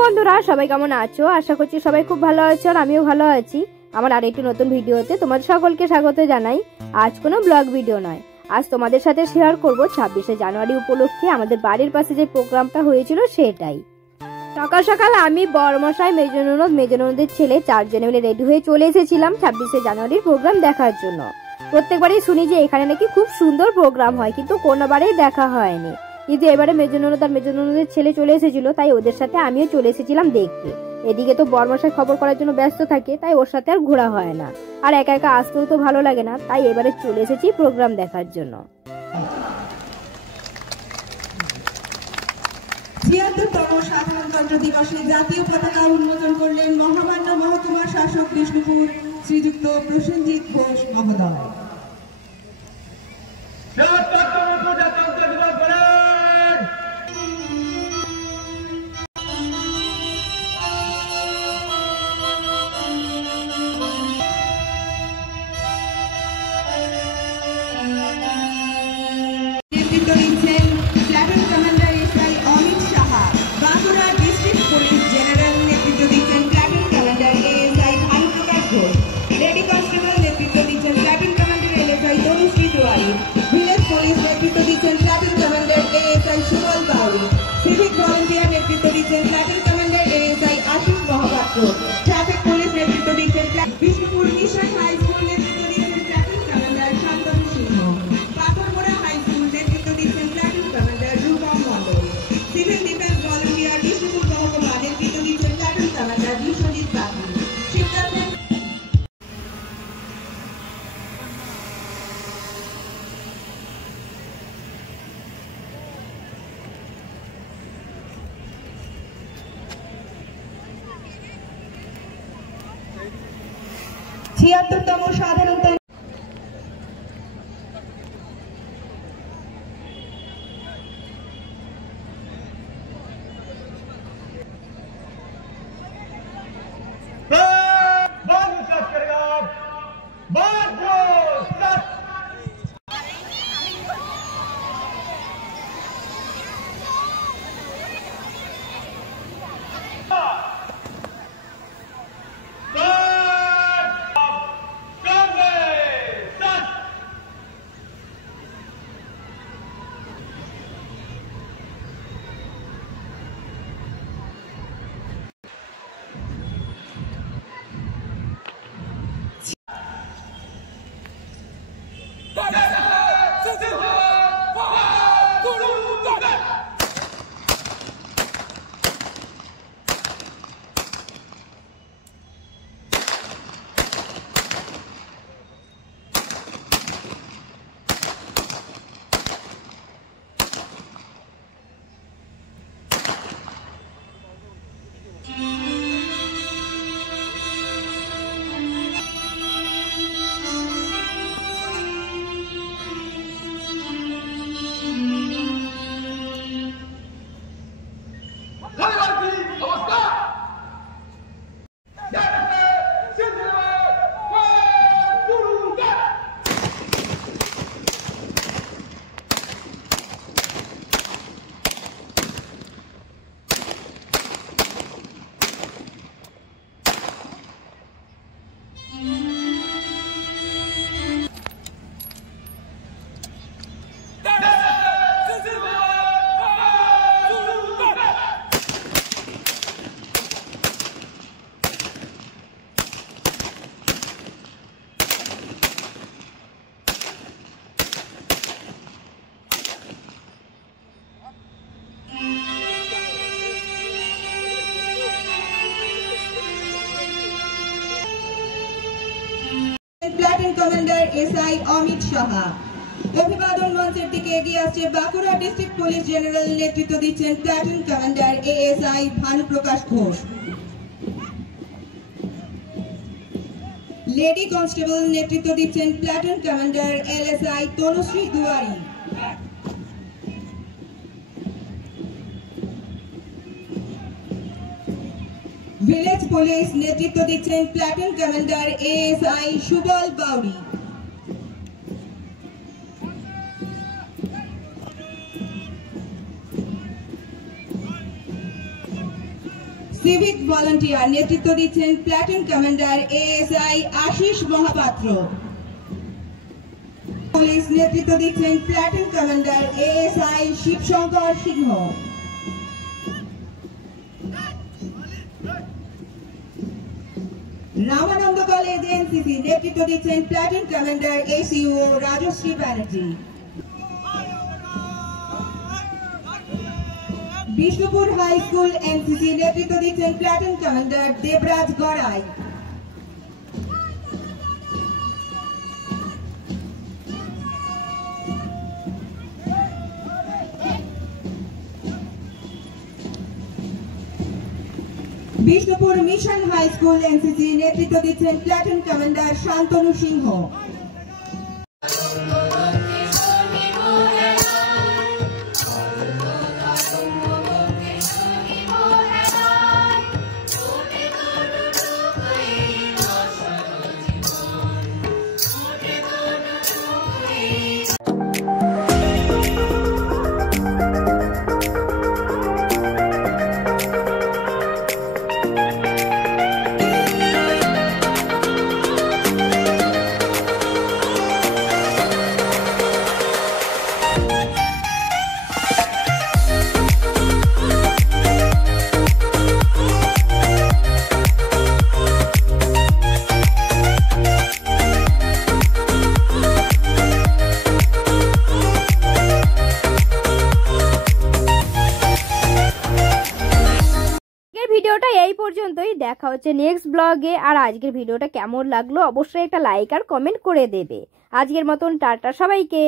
বন্ধুরা, সবাই কেমন আছো? আশা করছি সবাই খুব ভালো আছো আর আমিও ভালো আছি। আমার আরেকটি নতুন ভিডিওতে তোমাদের সকলকে স্বাগত জানাই। আজ কোনো ব্লগ ভিডিও নয়, আজ তোমাদের সাথে শেয়ার করব 26শে জানুয়ারি উপলক্ষে আমাদের বাড়ির পাশে যে প্রোগ্রামটা হয়েছিল সেটাই। সকাল সকাল আমি, বড়মশাই, মেজননদের ছেলে 4 জনে মিলে রেডি হয়ে চলে এসেছিলাম 26শে জানুয়ারির প্রোগ্রাম দেখার জন্য। প্রত্যেকবারই শুনি যে এখানে নাকি খুব সুন্দর প্রোগ্রাম হয়, কিন্তু কোনোবারেই দেখা হয়নি। কিন্তু এবারে মেজননদের ছেলে চলে এসেছিল, তাই ওদের সাথে আমিও চলে এসেছিলাম দেখতে। এদিকে তো বড়মশাই খবর করার জন্য ব্যস্ত থাকে, তাই ওর সাথে আর ঘোরা হয় না। আর একা একা আসতেও তো ভালো লাগে না, তাই এবারে চলে এসেছি প্রোগ্রাম দেখার জন্য। ৭৬তম সাধারণতন্ত্র দিবসে জাতীয় পতাকা উন্মোচন করলেন মহামান্য মহকুমা শাসক বিষ্ণুপুর শ্রীযুক্ত প্রসেনজিৎ ঘোষ মহোদয়। নেতৃত্ব দিচ্ছেন platoon commander SI Amit Saha. Bankura district police general নেতৃত্ব দিচ্ছেন platoon commander ASI Bhanuprakash Ghosh. Lady constable নেতৃত্ব দিচ্ছেন platoon commander ASI Tanushree Tiwari. Village police নেতৃত্ব দিচ্ছেন platoon commander ASI Subal Bauri. Civic volunteer নেতৃত্ব দিচ্ছেন platoon commander ASI Ashis Mahapatra. Traffic police নেতৃত্ব দিচ্ছেন বিষ্ণুপুর মিশন হাই স্কুল নেতৃত্ব দিচ্ছেন platoon commander Shantanu Singha. Patharmora high school নেতৃত্ব দিচ্ছেন প্ল্যাটুন কমান্ডার রূপম মণ্ডল। সিভিল ডিফেন্স ভলেন্টিয়ার বিষ্ণুপুর মহকুমা নেতৃত্ব দিচ্ছেন প্ল্যাটুন কমান্ডার বিশ্বজিৎ বাবু। শিবদাসের ছিয়াত্তরতম সাধারণতন্ত্র platoon commander SI Amit Saha. অভিবাদন মঞ্চের দিকে এগিয়ে আসছে বাঁকুড়া ডিস্ট্রিক্ট পুলিশ জেনারেল নেতৃত্ব দিচ্ছেন platoon commander ASI Bhanuprakash Ghosh. Lady constable নেতৃত্ব দিচ্ছেন platoon commander LSI Tanushree Tiwari. Village police নেতৃত্ব দিচ্ছেন platoon commander ASI Subal Bauri. Civic volunteer নেতৃত্ব দিচ্ছেন platoon commander ASI Ashis Mahapatra. Police নেতৃত্ব দিচ্ছেন platoon commander ASI Shibshankar Singha. Ramananda college NCC নেতৃত্ব দিচ্ছেন platoon commander SEO Rajashree Banerjee. Bishnupur high school NCC নেতৃত্ব দিচ্ছেন platoon commander Debraj Garai. Bishnupur mission high school NCC নেতৃত্ব দিচ্ছেন প্ল্যাটুন কমান্ডার শান্তনু সিংহ। ভিডিওটা এই পর্যন্তই, দেখা হচ্ছে নেক্সট ব্লগে। আর আজকের ভিডিওটা কেমন লাগলো অবশ্যই একটা লাইক আর কমেন্ট করে দেবে। আজকের মতন টাটা সবাইকে।